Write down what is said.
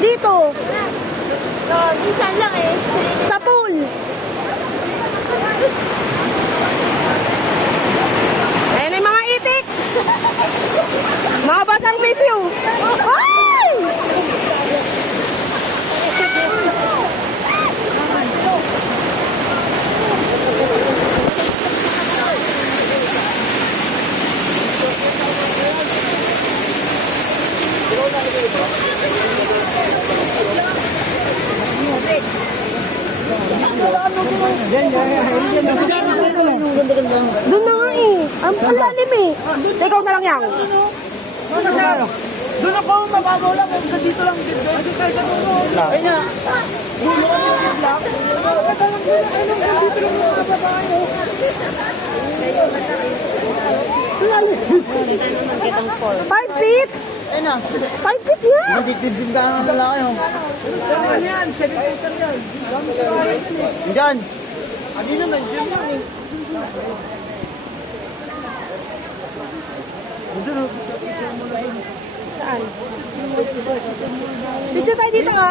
Dito. Minsan lang eh. Sa pool. Ayan na yung mga itik. Mga batang bisyo. Ay! Doon na nga eh. Ang lalim eh. Ikaw na lang yan. Doon ako, mababaw lang. Dito lang. Ay na. Five feet? Ay na. 5 feet yan. Matitibig ka ng lalaki. Ano yan? 7 meter yan. Diyan. Ano yun? Nandiyan yan eh. Saan? Dito tayo dito ka.